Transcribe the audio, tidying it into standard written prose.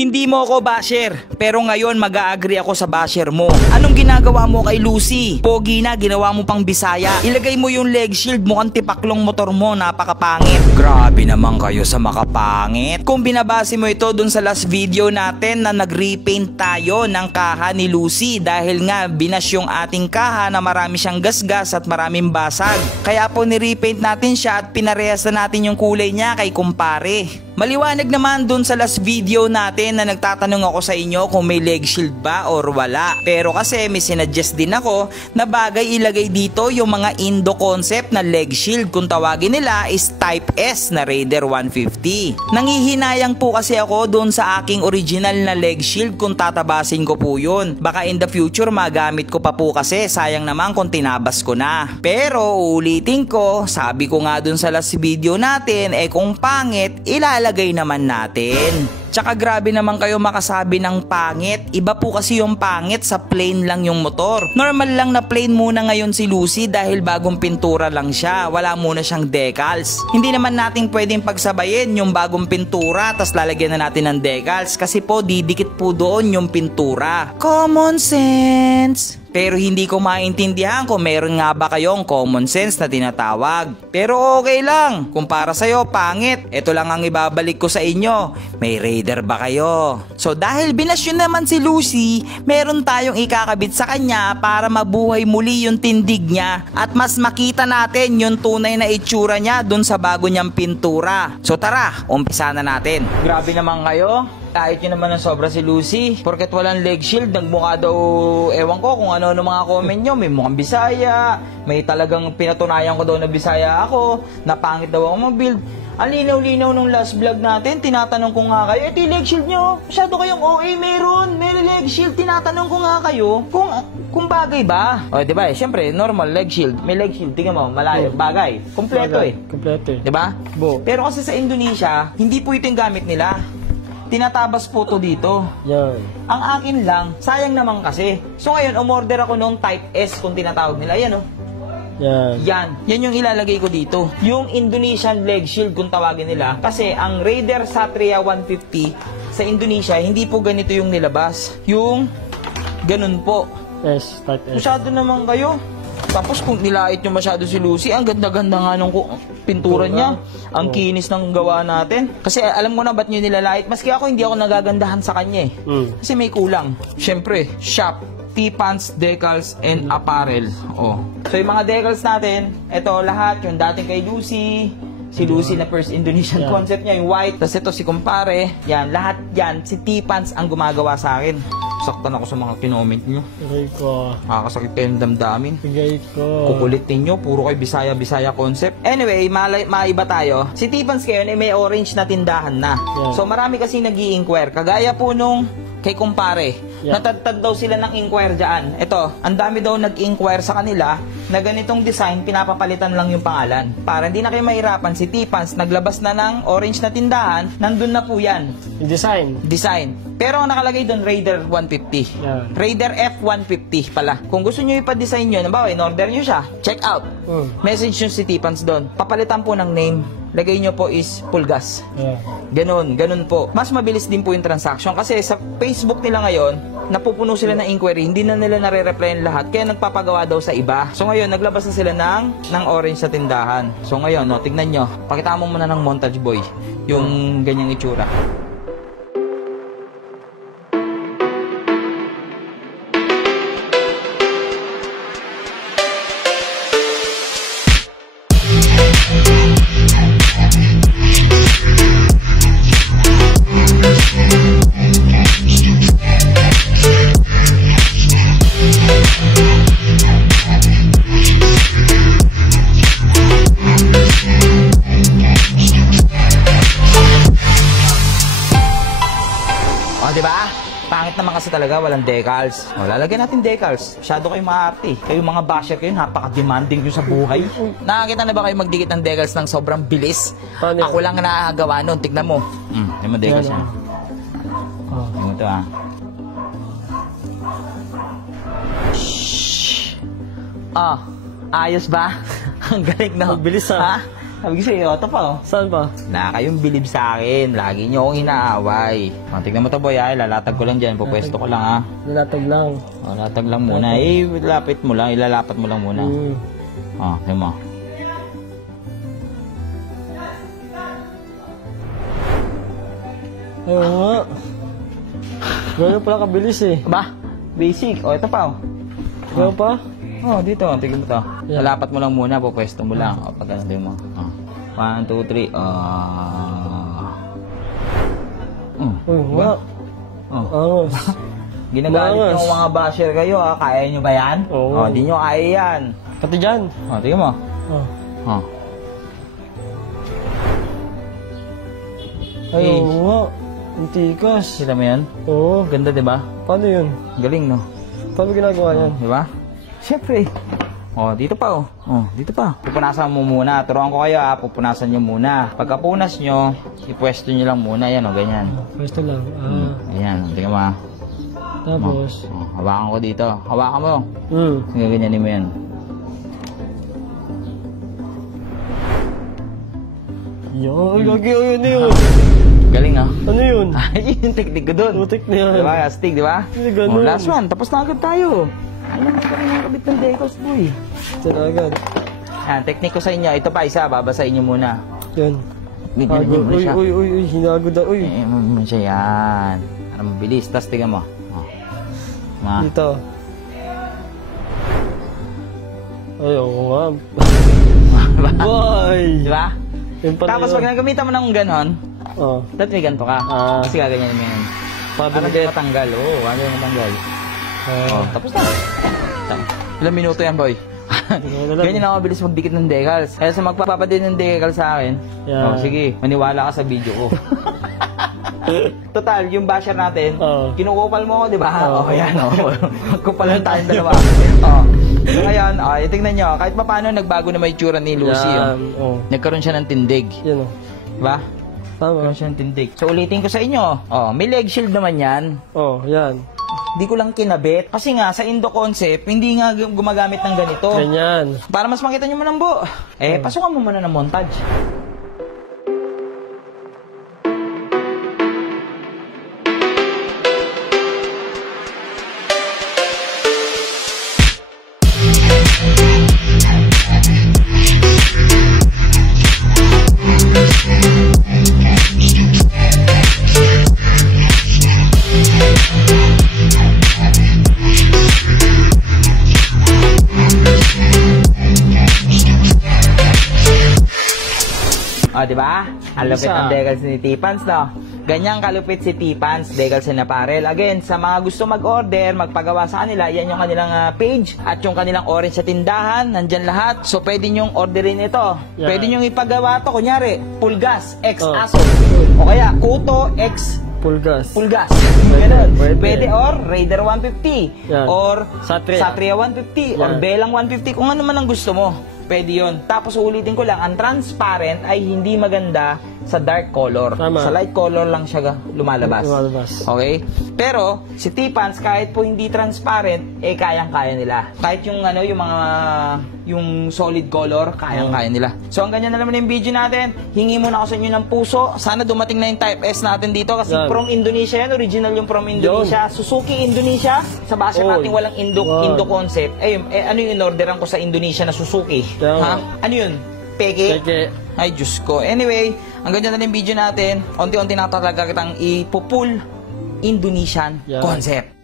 Hindi mo ako basher, pero ngayon mag-a-agree ako sa basher mo. Anong ginagawa mo kay Lucy? Pogi na, ginawa mo pang Bisaya. Ilagay mo yung leg shield, mukhang tipaklong motor mo, napakapangit. Grabe naman kayo sa makapangit. Kung binabase mo ito dun sa last video natin na nag-repaint tayo ng kaha ni Lucy dahil nga binash yung ating kaha na marami siyang gasgas at maraming basag. Kaya po ni-repaint natin siya at pinarehas na natin yung kulay niya kay kumpare. Maliwanag naman dun sa last video natin na nagtatanong ako sa inyo kung may leg shield ba or wala. Pero kasi may sinuggest din ako na bagay ilagay dito yung mga Indo concept na leg shield, kung tawagin nila is Type S na Raider 150. Nangihinayang po kasi ako dun sa aking original na leg shield kung tatabasin ko po yun. Baka in the future magamit ko pa po kasi sayang naman kung tinabas ko na. Pero ulitin ko, sabi ko nga dun sa last video natin kung pangit, ilalagay naman natin. Tsaka grabe naman kayo makasabi ng pangit. Iba po kasi yung pangit sa plain lang yung motor. Normal lang na plain muna ngayon si Lucy dahil bagong pintura lang siya. Wala muna siyang decals. Hindi naman natin pwedeng pagsabayin yung bagong pintura tas lalagyan na natin ng decals kasi po didikit po doon yung pintura. Common sense. Pero hindi ko maintindihan kung meron nga ba kayong common sense na tinatawag. Pero okay lang. Kung para sa'yo pangit, ito lang ang ibabalik ko sa inyo. May Raider ba kayo? So dahil binasyon naman si Lucy, meron tayong ikakabit sa kanya para mabuhay muli yung tindig niya at mas makita natin yung tunay na itsura niya dun sa bago niyang pintura. So tara, umpisa na natin. Grabe naman kayo. Kahit yun naman ang sobra si Lucy, porket walang leg shield, nagmukha daw, ewan ko kung ano mga comment nyo, may mukhang Bisaya, may talagang pinatunayan ko daw na Bisaya ako, napangit daw ako mag-build. Ang linaw-linaw nung last vlog natin, tinatanong ko nga kayo, ito yung leg shield nyo, masyado kayong OA, may leg shield, tinatanong ko nga kayo, kung bagay ba? O, diba syempre, normal leg shield, may leg shield, tingnan mo, malayo, bagay, kompleto Kompleto Diba? Pero kasi sa Indonesia, hindi po ito yung gamit nila. Tinatabas po to dito. Yan. Ang akin lang, sayang naman kasi. So ngayon, umorder ako nung Type S kung tinatawag nila. Yan Yan. Yan yung ilalagay ko dito. Yung Indonesian leg shield kung tawagin nila. Kasi ang Raider Satria 150 sa Indonesia, hindi po ganito yung nilabas. Yung ganun po. Type S. Masyado naman kayo. Tapos kung nilait nyo masyado si Lucy, ang ganda-ganda nga nung pintura niya. Ang kinis ng gawa natin. Kasi alam mo na ba't nyo nilalait. Maski ako, hindi ako nagagandahan sa kanya Kasi may kulang. Siyempre, shop, T-pants, decals, and apparel. So yung mga decals natin, ito lahat, yung dating kay Lucy. Si Lucy na first Indonesian concept niya, yung white. Tapos ito si kumpare. Yan, lahat yan. Si T-pants ang gumagawa sa akin. Saktan ako sa mga kinoment nyo. Igay ko. Nakakasakit kayong damdamin. Igay ko. Kukulitin nyo, puro kayo Bisaya concept. Anyway, maiba tayo. Si T-pants kayo may orange na tindahan na. So marami kasi nag-i-inquire. Kagaya po nung kay kumpare. Natadtad daw sila ng inquire dyan. Ito, ang dami daw nag-inquire sa kanila na ganitong design, pinapapalitan lang yung pangalan. Para hindi na kayo mahirapan, si T-pants naglabas na ng orange na tindahan, nandun na po yan. Design. Pero ang nakalagay doon, Raider 150. Raider F150 pala. Kung gusto nyo ipa-design nyo, nabawa, in-order nyo siya, check out. Message nyo si T-pants doon. Papalitan po ng name. Lagay nyo po is Pulgas. Ganun po. Mas mabilis din po yung transaction kasi sa Facebook nila ngayon, napupuno sila ng inquiry, hindi na nila nare-replyan lahat, kaya nagpapagawa daw sa iba. So ngayon, naglabas na sila ng orange sa tindahan. So ngayon, tignan nyo, pakita mo muna ng montage boy, yung ganyang itsura. Diba? Pangit naman kasi talaga, walang decals. Lalagyan natin decals. Masyado kayong maarte. Kayo mga basher kayo, napaka-demanding nyo sa buhay. Nakakita na ba kayo magdikit ng decals ng sobrang bilis? Ako lang nakagawa nun. Tignan mo. Yung mga decals yan. Tignan mo ito Shhh. Ayos ba? Ang galing na. Bilis ha? Sabi ko sa'yo, ito pa oh. Saan pa? Na kayong bilib sa akin. Lagi nyo akong inaaway. Tignan mo to boy ha. Ilalatag ko lang dyan. Pupwesto ko lang ha. Nilatag lang. Latag lang muna. Ilapit mo lang. Ilalapat mo lang muna. Tignan mo. Ayun nga. Gano'n pala kabilis eh. Ba? Basic. Ito pa oh. Gano'n pa? Dito. Tignan mo to. Yeah. Lalapat mo lang muna. Pupwesto mo lang. Pag ganun mo. 1, 2, 3. Uy, nga. Angos. Ginagalit Bangas. ng mga basher kayo ha. Kaya nyo ba yan? Oo. Di nyo kaya yan. Pati dyan. Tingnan mo. Ayun nga. Ang tikas. Kita mo yan? Oo. Ganda diba? Paano yun? Galing no? Paano ginagawa yan? Diba? Siyempre. Dito pa dito pa. Pupunasan mo muna. Turuan ko kayo ha. Pupunasan nyo muna. Pagkapunas nyo, ipwesto nyo lang muna. Yan ganyan. Pwesto lang. Ayan. Tingnan mo ha. Tapos? Hawakan ko dito. Hawakan mo. Ganyanin mo yan. Yan. Lagi yun yun. Galing no? Ano yun? Yung technique ko dun. Putik na yan. Diba? Astig, diba? Hindi ganun. Last one. Tapos na agad tayo. Alam mo pa rin yung kabit ng decals, boy. Talagan. Technique ko sa inyo. Ito pa isa. Babasahin nyo muna. Yan. Ganyan nyo muna siya. Uy. Hinagod na. Uy. Mo siya yan. Para mabilis. Tapos tingnan mo. Dito. Ay, oo nga. Boy! Diba? Tapos yun. pag nagamitan mo ng ganon, dapat may ganito ka. Kasi gaganyan mo yan. Para hindi matanggal. Ano yung matanggal? Tapos na. Ilang minuto yan, boy? Ganyan ako mabilis magdikit ng decals. Kaya sa magpapadin ng decals sa akin, sige, maniwala ka sa video ko. Total, yung basher natin, kinukupal mo ako, di ba? Yan. Kupal lang tayong dalawa. So ngayon, tingnan nyo, kahit pa paano nagbago na may tsura ni Lucy. Nagkaroon siya ng tindig. Yan o. Diba? Tama. Nagkaroon siya ng tindig. So ulitin ko sa inyo, may leg shield naman yan. Yan. Di ko lang kinabit. Kasi nga, sa Indo concept, hindi nga gumagamit ng ganito. Ganyan. Para mas makita nyo manambo. Pasukan mo muna ng montage. Diba? Ang lupit ng decals ni T-Pans, no? Ganyang kalupit si T-Pans, Decals and Apparel. Again, sa mga gusto mag-order, magpagawa sa kanila, yan yung kanilang page at yung kanilang orange sa tindahan, nandyan lahat. So, pwede nyong orderin ito. Pwede nyong ipagawa to, kunyari, Pulgas X Aso. O kaya, Kuto X Pulgas. Ganun. Pwede or Raider 150. Or Satria 150. Or Belang 150. Kung ano man ang gusto mo. Pwede yun. Tapos ulitin ko lang, ang transparent ay hindi maganda sa dark color. Sa light color lang siya lumalabas. Okay? Pero, si T-Pans, kahit po hindi transparent, kayang-kaya nila. Kahit yung yung solid color, kayang-kaya nila. So, ang ganyan na naman yung video natin. Hingi muna ako sa inyo ng puso. Sana dumating na yung Type S natin dito kasi from Indonesia yan. Original yung from Indonesia. Suzuki Indonesia. Sa base natin walang Indo concept. Ano yung in-orderan ko sa Indonesia na Suzuki? Ano yun? Peke? Ay, Diyos ko. Anyway, ang ganyan na yung video natin. Unti-unti na talaga kitang ipupull Indonesian concept.